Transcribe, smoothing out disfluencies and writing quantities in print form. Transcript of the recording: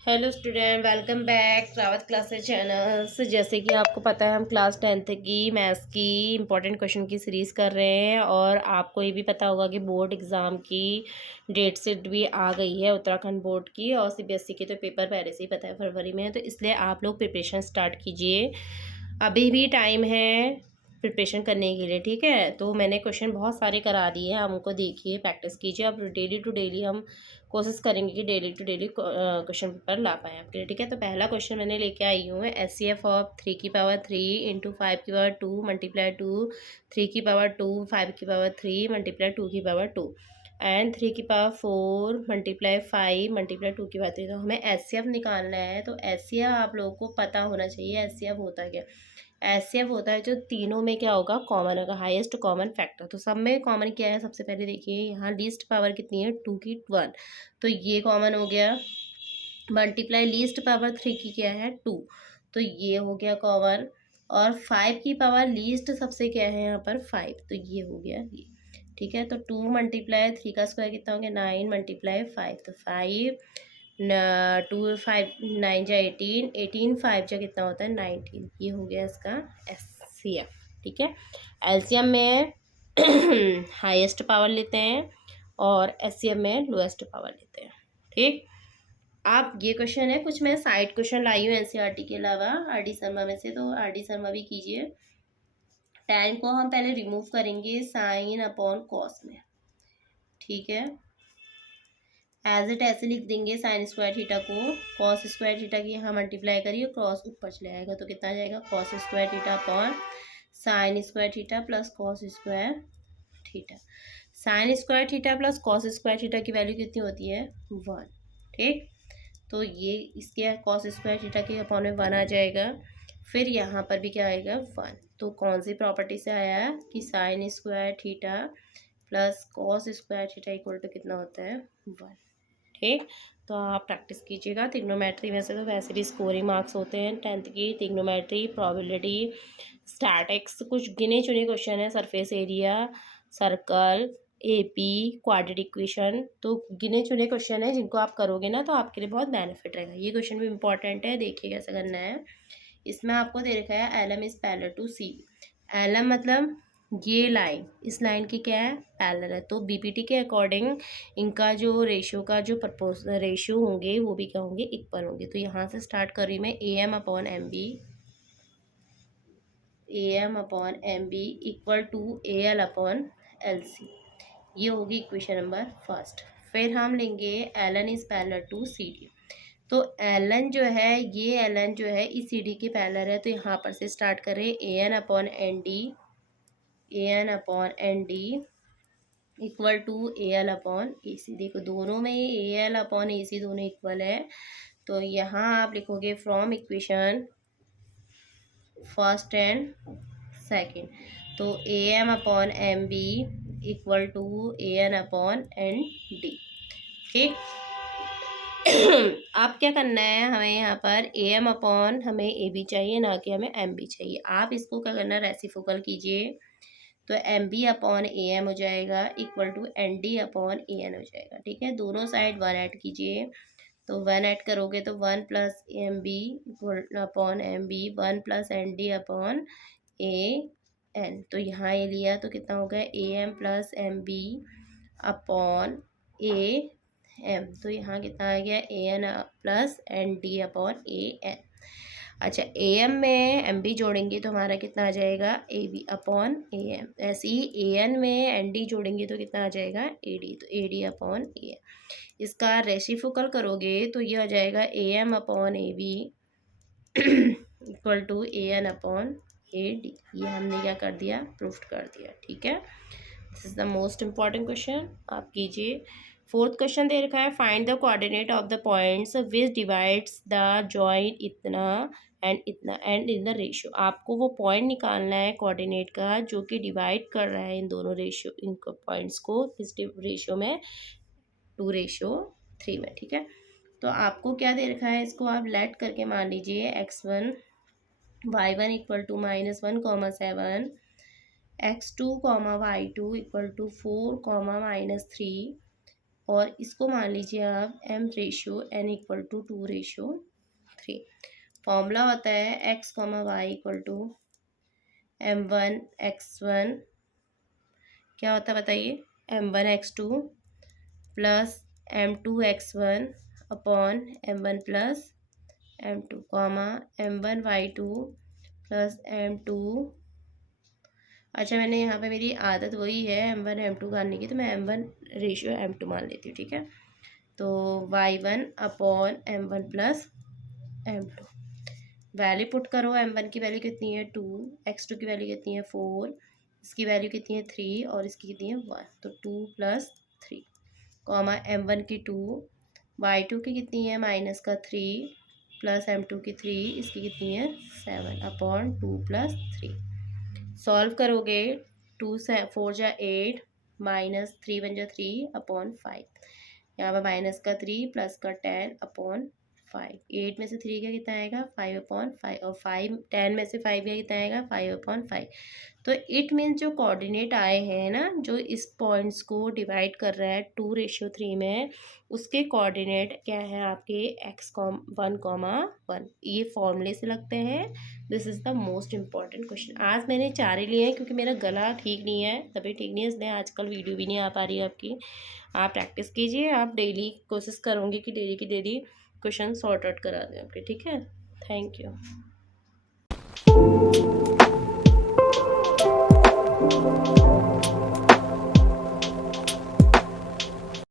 Hello student, welcome back Rawat classes channels. जैसे कि आपको पता है हम क्लास 10th की मैथ्स की इंपॉर्टेंट क्वेश्चन की सीरीज़ कर रहे हैं और आपको ये भी पता होगा कि बोर्ड एग्ज़ाम की डेट शीट भी आ गई है उत्तराखंड बोर्ड की, और सीबीएसई के तो पेपर पहले से ही पता है फरवरी में है, तो इसलिए आप लोग प्रिपरेशन स्टार्ट कीजिए। अभी भी टाइम है प्रिपरेशन करने के लिए, ठीक है। तो मैंने क्वेश्चन बहुत सारे करा दिए हैं, हमको देखिए, प्रैक्टिस कीजिए। अब डेली टू डेली हम कोशिश करेंगे कि daily to daily question paper ला पाएँ आपके लिए, ठीक है। तो पहला क्वेश्चन मैंने लेके आई हूँ, एचसीएफ ऑफ 3 की पावर 3 इंटू 5 की पावर 2 मल्टीप्लाई 2 3 की पावर 2 5 की पावर 3 मल्टीप्लाई 2 की पावर 2 एंड 3 की पावर 4 मल्टीप्लाई 5 मल्टीप्लाई 2 की पावर 3। तो हमें एचसीएफ निकालना है। तो एचसीएफ आप लोगों को पता होना चाहिए एचसीएफ होता क्या। एचसीएफ होता है जो तीनों में क्या होगा, कॉमन होगा, हाईएस्ट कॉमन फैक्टर। तो सब में कॉमन क्या है, सबसे पहले देखिए यहाँ लीस्ट पावर कितनी है, 2 की 1, तो ये कॉमन हो गया। मल्टीप्लाई लीस्ट पावर 3 की क्या है, 2, तो ये हो गया कॉमन। और 5 की पावर लीस्ट सबसे क्या है यहाँ पर 5, तो ये हो गया ये, ठीक है। तो 2 मल्टीप्लाई 3 का स्क्वायर कितना हो गया 9 मल्टीप्लाई 5, तो 5 2 5 9 जा 18, 18 5 जा कितना होता है 19, ये हो गया इसका एचसीएफ, ठीक है। एलसीएम में हाईएस्ट पावर लेते हैं और एचसीएफ में लोएस्ट पावर लेते हैं, ठीक। आप ये क्वेश्चन है, कुछ मैं साइड क्वेश्चन लाई हूँ एनसीईआरटी के अलावा आरडी शर्मा में से, तो आरडी शर्मा भी कीजिए। tan को हम पहले रिमूव करेंगे साइन अपॉन कॉस में, ठीक है। एज इट ऐसे लिख देंगे साइन स्क्वायर थीटा को, कॉस स्क्वायर थीटा की यहाँ मल्टीप्लाई करिए, क्रॉस ऊपर चले आएगा, तो कितना आ जाएगा cos square theta upon sine square theta plus cos square theta. Sign square theta plus cos square theta की वैल्यू कितनी होती है 1, ठीक। तो ये इसके कॉस स्क्वायर थीटा के अपॉन में 1 आ जाएगा। फिर यहाँ पर भी क्या आएगा 1, तो कौन सी प्रॉपर्टी से आया कि sine square theta plus cos square theta equal to कितना होता है 1, ठीक। तो आप प्रैक्टिस कीजिएगा। ट्रिग्नोमेट्री में से तो वैसे भी स्कोरिंग मार्क्स होते हैं 10th की, ट्रिग्नोमेट्री, प्रोबेबिलिटी, स्टैटिक्स, कुछ गिने चुने क्वेश्चन है, surface area, circle, AP, quadratic equation, तो गिने चुने क्वेश्चन है जिनको आप करोगे ना तो आपके लिए बहुत बेनिफिट रहेगा। ये क्वेश्चन भी इंपॉर्टेंट है, देखिए कैसे करना है। इसमें आपको दे रखा है L M is parallel to C B. L M मतलब ये लाइन इस लाइन की क्या है, पैरेलल है, तो बीपीटी के अकॉर्डिंग इनका जो रेशियो का जो प्रपोज रेशियो होंगे वो भी क्या होंगे, इक्वल होंगे। तो यहाँ से स्टार्ट कर रही मैं A M upon M B, A M upon M B equal to A L upon L C, ये होगी इक्वेशन नंबर फर्स्ट। फिर हम लेंगे L N is parallel to C D. तो एल एन जो है, ये एल एन जो है इस सी डी के पैरेलल है, तो यहाँ पर से स्टार्ट करें A N upon N D, A N upon N D equal to A L upon A C. देखो दोनों में ए एल अपॉन ए सी दोनों इक्वल है, तो यहाँ आप लिखोगे from equation first and second, तो A M upon M B equal to A N upon N D, ठीक। अब क्या करना है हमें, यहाँ पर ए एम अपॉन हमें ए बी चाहिए, ना कि हमें एम बी चाहिए। आप इसको क्या करना, रेसिप्रोकल कीजिए, तो M B upon A M हो जाएगा equal to N D upon A N हो जाएगा, ठीक है। दोनों साइड 1 ऐड कीजिए, तो 1 ऐड करोगे तो 1 plus M B equal upon M B 1 plus N D upon A N. तो यहाँ ये लिया तो कितना हो गया A M plus M B upon A M, तो यहाँ कितना आ गया A N plus N D upon A N. अच्छा ए एम में एम बी जोड़ेंगे तो हमारा कितना आ जाएगा A B upon A M. ऐसे ही ए एन में एन डी जोड़ेंगे तो कितना आ जाएगा ए डी, तो A D upon A M. इसका रेसिप्रोकल करोगे तो ये आ जाएगा A M upon A B equal to A N upon A D. ये हमने क्या कर दिया, प्रूफ कर दिया, ठीक है। This is the most important question, आप कीजिए। फोर्थ क्वेश्चन दे रखा है find the coordinate of the points which divides the joint इतना एंड इन द रेशियो। आपको वो पॉइंट निकालना है कोऑर्डिनेट का जो कि डिवाइड कर रहा है इन दोनों रेशियो, इन पॉइंट्स को किस रेशियो में, 2:3 में, ठीक है। तो आपको क्या दे रखा है, इसको आप लेट करके मान लीजिए x1 y1 equal to -1, 7 x2 y2 equal to 4, -3 और इसको मान लीजिए आप m/n=2:3। फॉर्मूला होता है x, y=m1x1, क्या होता है बताइए, m1x2 plus m2x1 upon m1 plus m2, m1y2 plus m2। अच्छा, मैंने यहाँ पे मेरी आदत वही है m1 m2 करने की, तो मैं m1/m2 मान लेती हूँ, ठीक है। तो y1 upon m1 plus m2, value put करो। m1 की वैल्यू कितनी है 2, x2 की वैल्यू कितनी है 4, इसकी वैल्यू कितनी है 3 और इसकी कितनी है 1, तो 2 + 3, m1 की 2, y2 की कितनी है -3 प्लस m2 की 3, इसकी कितनी है 7 अपॉन 2 + 3। सॉल्व करोगे 2 से 4 जा 8 -3 1 जा 3 अपॉन 5, यहाँ पर -3 प्लस 10 अपॉन 5। 8 में से 3 का कितना आएगा 5/5, और 10 में से 5 का कितना आएगा 5/5। तो इट मीन्स जो कोऑर्डिनेट आए हैं ना, जो इस पॉइंट्स को डिवाइड कर रहा है 2:3 में, उसके कोऑर्डिनेट क्या है आपके x1, 1। ये फॉर्मूले से लगते हैं। This is the most important question. आज मैंने 4 ही लिए हैं क्योंकि मेरा गला ठीक नहीं है, तबीयत ठीक नहीं है, इसलिए आजकल वीडियो भी नहीं आ पा रही है आपकी। आप प्रैक्टिस कीजिए, आप डेली कोशिश करूँगी कि डेली की डेली क्वेश्चन सॉर्ट आउट करा दें आपके, ठीक है। Thank you.